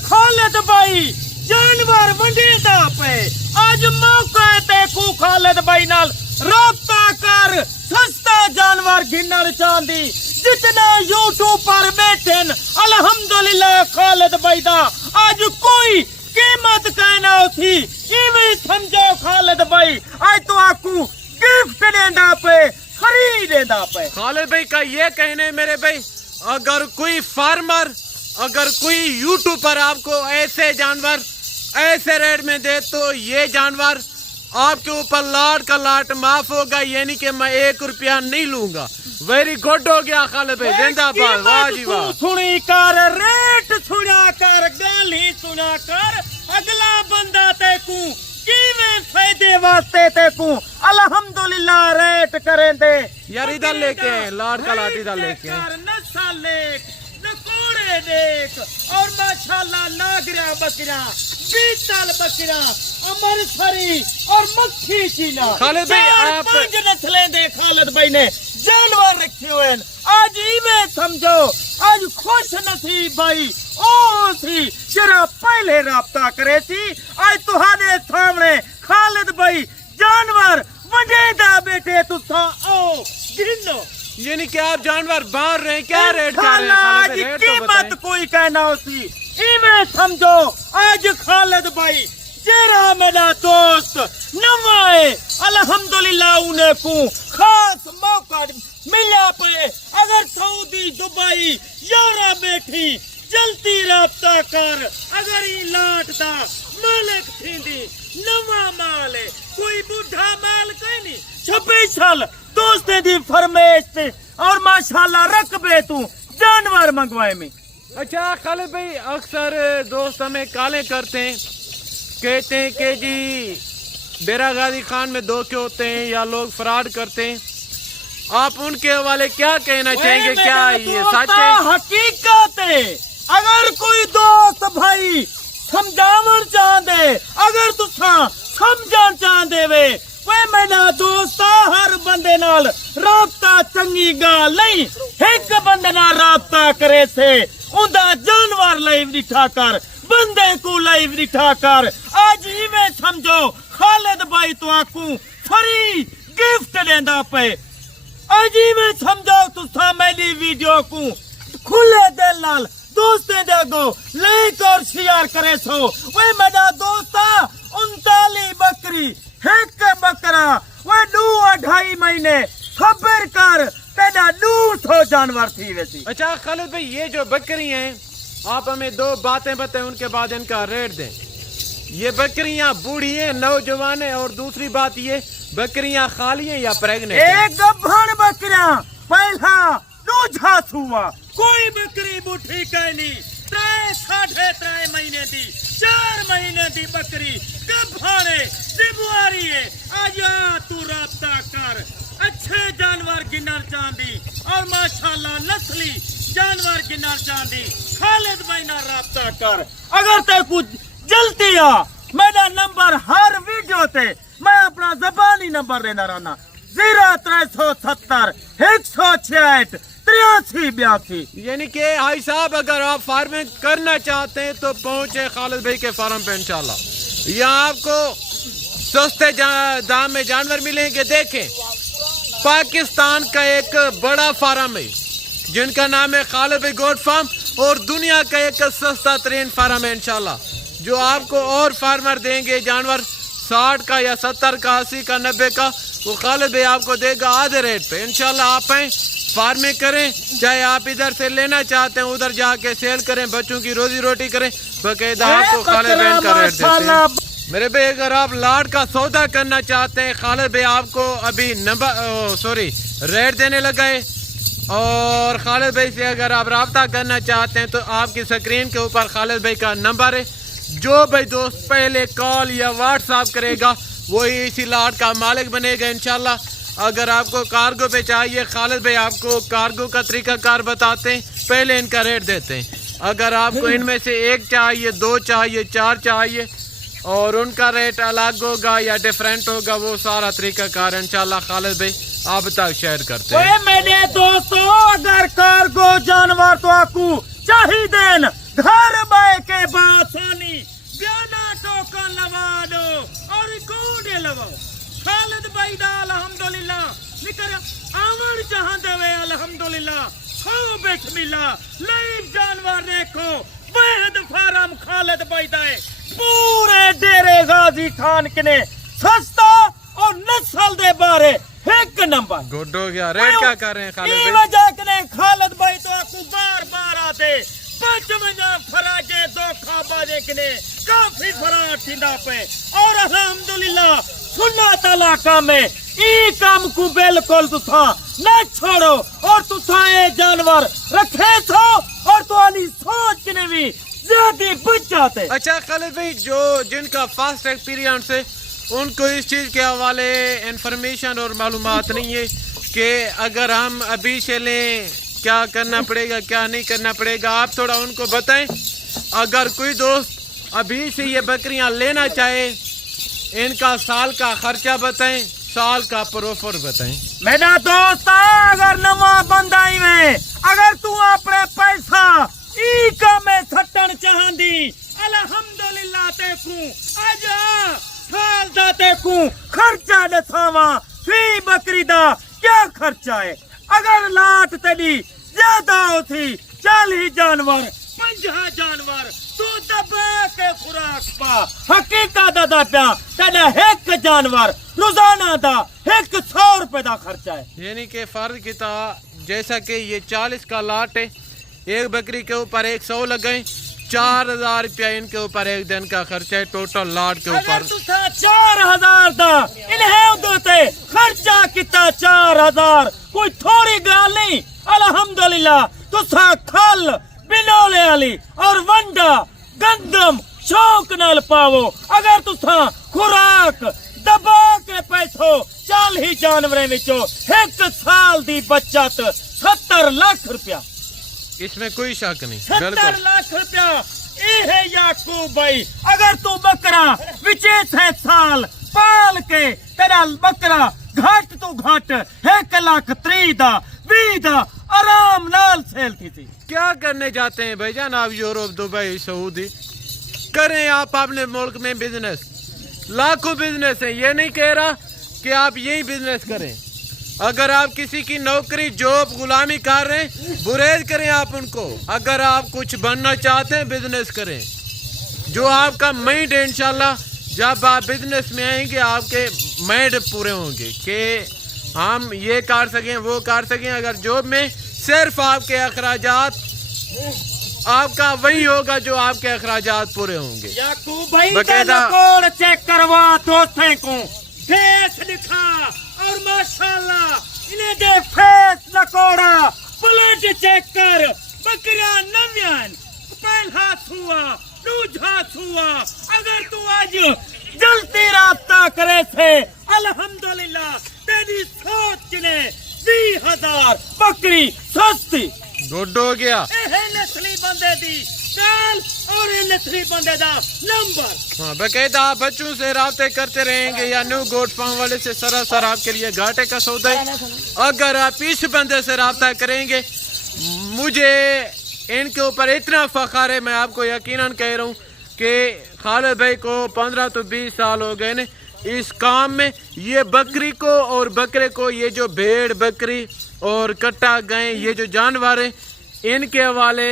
खालिद भाई जानवर वंडेदा पे आज मौका ते को खालिद भाई नाल राब्ता कर सस्ता जानवर घिनण चांदी जितना यूट्यूब पर बैठन अल्हम्दुलिल्लाह खालिद भाई दा आज कोई कीमत कहना थी इवें समझो खालिद भाई आज तो आपको गिफ्ट देंदा पे खरीदेंदा पे। खालिद भाई का ये कहने मेरे भाई अगर कोई फार्मर अगर कोई यूट्यूबर आपको ऐसे जानवर ऐसे रेट में दे तो ये जानवर आपके ऊपर लाट का लाट माफ होगा, यानी कि मैं 1 रुपया नहीं लूंगा। वेरी गुड हो गया खालिद भाई, जिंदाबाद, वाह जी वाह। सुनी कर रेट सुना कर गाली सुना कर अगला बंदा तेकू किवें फायदे वास्ते तेकू अल्हम्दुलिल्लाह रेट करें दे यार इधर लेके लाट का लाट इधर लेके नस्ल लेक नकोड़े देख और माशाल्लाह नागरा बकरा बीतल बकरा अमरसरी और मक्खी चीना खालिद भाई आप 5 नस्लें दे खालिद भाई ने जानवर रखे हुए हैं। आज इवें समझो आज खुश नसीब भाई ओ सी जरा पहले राब्ता करे सी आज तुहारे सामने खालिद भाई जानवर वंडेदा बेटे तुसा आओ गिनो यानी कि आप जानवर बाहर रहे हैं, क्या रेट कर रहे हैं खालिद भाई? रेट तो कीमत कोई कहना होती इवें समझो आज खालिद भाई जेरा मेरा दोस्त नवाए अल्हम्दुलिल्लाह उन्हें को खास मौका मिला पे अगर सऊदी दुबई यारा बैठी जल्दी राब्ता कर अगर ये लाट दा मालिक थींदी नवा माल है कोई बुढ़ा माल कहनी 26 साल दोस्ते दी फरमाइश ते और माशाल्लाह रकबे तू जानवर मंगवाए में। अच्छा खालिद भाई अक्सर दोस्त हमें काले करते हैं, कहते हैं कि जी बेरा गाजी खान में धोखे होते हैं या लोग फ्रॉड करते हैं, आप उनके हवाले क्या कहना चाहेंगे? क्या ये सच है? हकीकत है। अगर कोई दोस्त भाई समझावन चाहते अगर तुसा समझन चाहते वे मेरा दोस्त हर बंदे नाल राब्ता चंगी गाल नहीं एक बंदे नाल राब्ता करे से उनदा जानवर लाइव दिखा कर बंदे को लाइव दिखा कर आज इवें समझो खालिद भाई तो आकू फ्री गिफ्ट देंदा पे आज इवें समझो तुसा मेरी वीडियो को खुले दिल नाल दोस्तें देखो लाइक और शेयर करे सो वे मेरा दोस्ता 39 बकरी एक बकरा वे 2-2.5 महीने खबर कर तेरा 200 जानवर थी वैसी। अच्छा खालिद भाई ये जो बकरी हैं आप हमें 2 बातें बताएं उनके बाद इनका रेट दें। ये बकरियां बूढ़ी हैं नौजवान है और दूसरी बात ये बकरियां खाली हैं या प्रेग्नेंट? एक गब्भण बकरा पहला दूजा हुआ कोई बकरी बुढ़ी कहनी 3.5 महीने दी 4 महीने दी बकरी गब्भाने दिवारी है आज तू राब्ता कर अच्छे जानवर गिनर चांदी और माशाल्लाह नस्ली जानवर गिनर चांदी खालिद भाई ना राब्ता कर। अगर ते कुछ जल्दी आ मेरा नंबर हर वीडियो ते मैं अपना जबानी नंबर देना रहना 0370 166 8382। यानी कि भाई साहब अगर आप फार्मिंग करना चाहते हैं तो पहुंचे खालिद भाई के फार्म पे इंशाल्लाह, यहाँ आपको सस्ते दाम में जानवर मिलेंगे। देखें पाकिस्तान का एक बड़ा फार्म है जिनका नाम है खालिद भाई गोट फार्म और दुनिया का एक सस्ता तरीन फार्म है इंशाल्लाह, जो आपको और फार्मर देंगे जानवर 60 का या 70 का 80 का 90 का वो खालिद भाई आपको देगा आधे रेट पे इंशाल्लाह। आप आए फार्मिंग करें, चाहे आप इधर से लेना चाहते हैं उधर जाके सेल करें, बच्चों की रोजी रोटी करें, बकायदा आपको खालिद भाई का रेट देते हैं। मेरे भाई अगर आप लाट का सौदा करना चाहते हैं खालिद भाई आपको अभी रेट देने लगा है और खालिद भाई से अगर आप राब्ता करना चाहते हैं तो आपकी स्क्रीन के ऊपर खालिद भाई का नंबर है। जो भाई दोस्त पहले कॉल या व्हाट्सएप करेगा वही इसी लाट का मालिक बनेगा इंशाल्लाह। अगर आपको कार्गो पे चाहिए खालिद भाई आपको कार्गो का तरीका कार बताते हैं, पहले इनका रेट देते हैं। अगर आपको इनमें से 1 चाहिए 2 चाहिए 4 चाहिए और उनका रेट अलग होगा या डिफरेंट होगा, वो सारा तरीका कार इंशाल्लाह खालिद भाई आप तक शेयर करते हैं। मेरे दोस्तों अगर कार्गो जानवर तो आपको चाहिए घर बाय के अगर आवन चाहते वे अल्हम्दुलिल्लाह सो बिस्मिल्लाह लाइव जानवर देखो वहद फार्म खालिद भाई दा है पूरे डेरे गाजी खान कने सस्ता और नस्ल दे बारे एक नंबर गुड हो गया। रेट क्या कर रहे हैं खालिद ई भाई? वजह कने खालिद भाई तो आपको बार-बार आते 55 फराजे धोखा बाजे कने काफी फरार थिंदा पे और अल्हम्दुलिल्लाह सुन्नत इलाका में ई काम को बिल्कुल तुसा न छोड़ो और तुसा ये जानवर रखे थो और तुम्हारी सोच ने भी ज्यादा बच जाते। अच्छा खालिद भाई, जो जिनका फास्ट एक्सपीरियंस है उनको इस चीज़ के हवाले इंफॉर्मेशन और मालूमात नहीं है कि अगर हम अभी से लें क्या करना पड़ेगा क्या नहीं करना पड़ेगा, आप थोड़ा उनको बताएं। अगर कोई दोस्त अभी से ये बकरियां लेना चाहे, इनका साल का खर्चा बताएं, साल का प्रोफर बताएं। मेरा दोस्त अगर नवा बंदाई में अगर तू अपने पैसा ई का में सटन चाहंदी अल्हम्दुलिल्लाह तेकू आजा साल दा तेकू खर्चा दसावा फी बकरी दा क्या खर्चा है। अगर लाट तेरी ज्यादा होती 40 जानवर 50 जानवर तू दबा के खुराक पा हकीकत दा प्या तेरा एक जानवर रोजाना दा 100 रुपए दा खर्चा है। यानी कि फर्ज किता जैसा कि ये 40 का लाट है, एक बकरी के ऊपर 100 लगाएं, 4000 रुपया इनके ऊपर एक दिन का खर्चा है टोटल लाट के अगर ऊपर। तुसा 4000 दा इन्हें दोते खर्चा किता 4000 कोई थोड़ी गाल नहीं। अल्हम्दुलिल्लाह तुसा खल बिनोले वाली और वंडा गंदम शौक नाल पावो। अगर तुसा खुराक दबा के पैसो 40 जानवरें विचो एक साल दी बचत 70 लाख रुपया, इसमें कोई शक नहीं। 70 लाख रुपया ये है याकूब भाई। अगर तू बकरा विचे से साल पाल के तेरा बकरा घट तो घट 1,30,000 दा 20 दा आराम नाल सेल थी। क्या करने जाते हैं भाईजान आप यूरोप दुबई सऊदी? करें आप अपने मुल्क में बिजनेस, लाखों बिजनेस है, ये नहीं कह रहा कि आप यही बिजनेस करें। अगर आप किसी की नौकरी जॉब गुलामी कर रहे हैं बुरेज करें आप उनको। अगर आप कुछ बनना चाहते हैं बिजनेस करें, जो आपका माइंड है इंशाल्लाह जब आप बिजनेस में आएंगे आपके माइंड पूरे होंगे कि हम ये कर सकें वो कर सकें। अगर जॉब में सिर्फ आपके अखराजात आपका वही होगा जो आपके अखराजात पूरे होंगे। याकूब भाई बकायदा कोड चेक करवा दोस्तों को फेस दिखा और माशाल्लाह इन्हें दे फेस नकोड़ा ब्लड चेक कर बकरा नव्यान पहला हुआ दूजा हुआ। अगर तू आज जल्दी राब्ता करे से अल्हम्दुलिल्लाह तेरी सोच ने 20,000 बकरी सस्ती गुड हो गया। नस्ली बंदे दी काल और नस्ली बंदे दा नंबर। हाँ, बकायदा आप बच्चों से राब्ते करते रहेंगे या न्यू गोट फार्म वाले से सरासर आपके लिए घाटे का सौदा है। अगर आप इस बंदे से राब्ता करेंगे, मुझे इनके ऊपर इतना फख्र है, मैं आपको यकीनन कह रहा हूँ कि खालिद भाई को 15 तो 20 साल हो गए ने इस काम में। ये बकरी को और बकरे को, ये जो भेड़ बकरी और कट्टा गाय, ये जो जानवर हैं इनके हवाले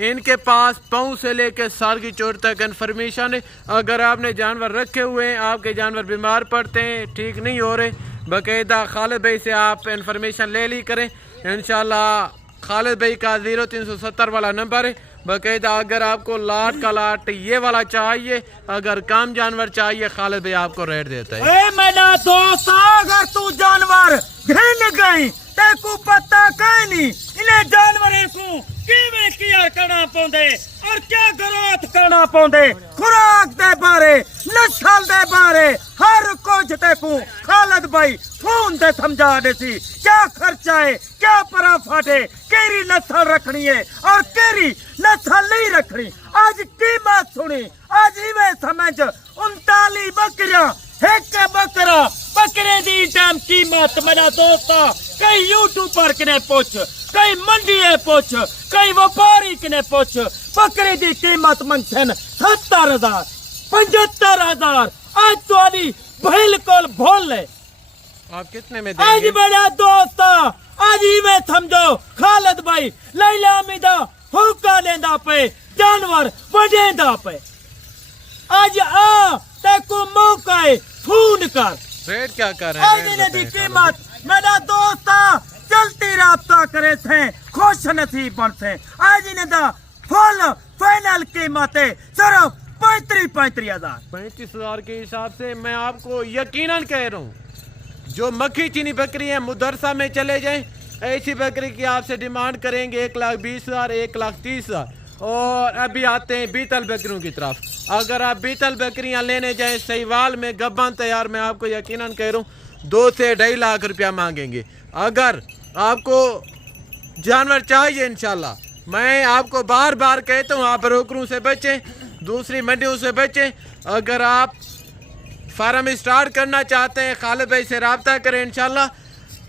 इनके पास पाँव से लेकर सर की चोट तक इन्फॉर्मेशन है। अगर आपने जानवर रखे हुए हैं, आपके जानवर बीमार पड़ते हैं, ठीक नहीं हो रहे, बाकायदा खालिद भाई से आप इन्फॉर्मेशन ले ली करें इंशाल्लाह। खालिद भाई का 0370 वाला नंबर है। बाकायदा अगर आपको लाट का लाट ये वाला चाहिए, अगर काम जानवर चाहिए, खालिद भाई आपको रेट देता है। ए मेरा दोस्त अगर तू जानवर घिन गई तेको पता कहीं नहीं इन्हें जानवरों को किवें केयर करना पौंदे और क्या ग्रोथ करना पौंदे, खुराक दे बारे नस्ल दे बारे हर कुछ तेको खालिद भाई फोन ते समझा देसी। क्या खर्चा है, क्या प्रॉफिट है, केरी नस्ल रखनी है और केरी नस्ल नहीं रखनी। आज कीमत सुनी, आज इवें समझ 39 बकरियां एक बकरा बकरे दी टाइम कीमत मेरा दोस्ता कई यूट्यूबर कने पूछ, कई मंडी पूछ, कई व्यापारी कने पूछ, बकरे दी कीमत मंगन 70,000 75,000। आज तुम्हारी बिल्कुल भूल ले आप कितने में आज देंगे? मेरा दोस्त आज ही में समझो खालिद भाई लैला मिदा हुक्का लेंदा पे जानवर वडेंदा पे आज आ तेको मौका है फोन कर रेट क्या कर रहे आज हैं? ने रेट दी बताएं कीमत मेरा दोस्त चलती राब्ता करे थे खुश नसीब बन थे आज ने दा फुल फाइनल कीमत है सिर्फ 35,000 35,000 के हिसाब से मैं आपको यकीनन कह रहा हूँ, जो मक्खी चीनी बकरी है मुदरसा में चले जाएं, ऐसी बकरी की आपसे डिमांड करेंगे 1,20,000 1,30,000। और अभी आते हैं बीतल बकरियों की तरफ। अगर आप बीतल बकरियां लेने जाएं सहीवाल में गब्बन तैयार, मैं आपको यकीनन कह रहा हूँ 2 से 2.5 लाख रुपया मांगेंगे। अगर आपको जानवर चाहिए इंशाल्लाह, मैं आपको बार बार कहता हूँ आप ब्रोकरों से बचें, दूसरी मंडियों से बचें। अगर आप फार्म स्टार्ट करना चाहते हैं खालिद भाई से रब्ता करें इंशाल्लाह।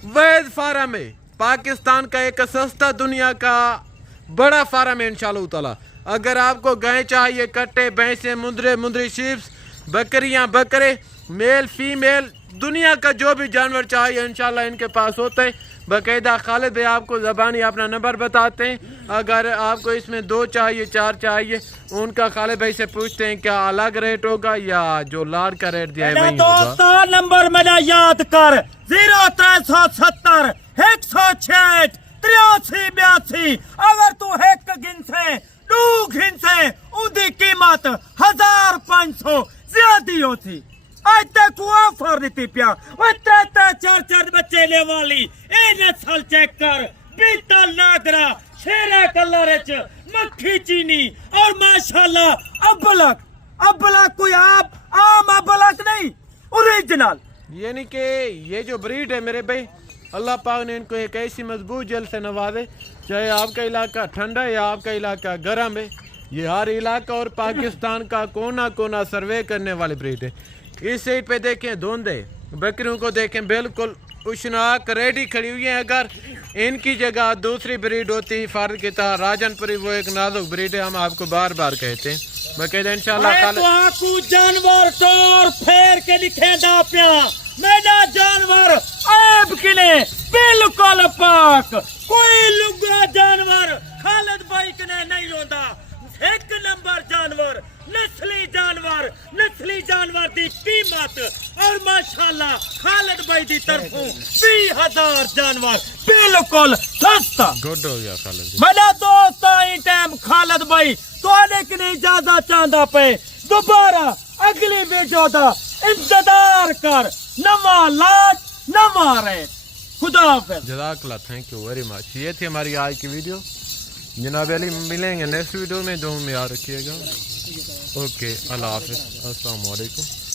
वैद फार्म है पाकिस्तान का एक सस्ता दुनिया का बड़ा फार्म है इंशाल्लाह ताला। अगर आपको गाय चाहिए, कट्टे, भैंसे, मुंदरी शीप्स, बकरियां, बकरे, मेल फीमेल, दुनिया का जो भी जानवर चाहिए इंशाल्लाह इनके पास होता है। बाकायदा खालिद भाई आपको ज़बानी अपना नंबर बताते हैं। अगर आपको इसमें 2 चाहिए 4 चाहिए, उनका खालिद भाई से पूछते हैं क्या अलग रेट होगा या जो लाड का रेट दिया है वही होगा। दोस्त नंबर मेरा याद कर 0370 166 83 82। अगर तू एक गिन से 2 गिन से उनकी कीमत 1,500 ज्यादा होती। आज तक ऑफर दी पिया वो 3-4 बच्चे ले वाली ए नस्ल चेक कर बीतल नागरा शेरा कलर च मक्खी चीनी और माशाल्लाह अबलक कोई आप आम अबलक नहीं ओरिजिनल। यानी कि ये जो ब्रीड है मेरे भाई, अल्लाह पाक ने इनको एक ऐसी मजबूत जल से नवाजे, चाहे आपका इलाका ठंडा है या आपका इलाका गर्म है, ये हर इलाका और पाकिस्तान का कोना कोना सर्वे करने वाली ब्रीड है। इस साइड पे देखें धुंधे बकरियों को देखें बिल्कुल उशनाक रेडी खड़ी हुई है। अगर इनकी जगह दूसरी ब्रीड होती फर्द की तरह राजनपुरी, वो एक नाजुक ब्रीड है, हम आपको बार बार कहते हैं। मैं कहते इंशाल्लाह जानवर टोर फेर के लिखेंदा पिया मेरा जानवर ऐब किने बिल्कुल पाक कोई लुगा जानवर खालिद भाई कने नहीं होता। एक नंबर जानवर नस्ली जानवर दी कीमत और माशाल्लाह खालिद भाई दी तरफों 20,000 जानवर बिल्कुल सस्ता। गुड हो गया खालिद जी। मेरा दोस्त आई टाइम खालिद भाई तो की इजाजत चाहता पे दोबारा अगली वीडियो का इंतजार कर। नवा लाट नवा रेट। खुदा हाफिज। जज़ाकल्लाह, थैंक यू वेरी मच। ये थी हमारी आज की वीडियो। जनाब अली मिलेंगे नेक्स्ट वीडियो में, दो में याद रखिएगा। ओके, अल्लाह हाफिज, अस्सलाम वालेकुम।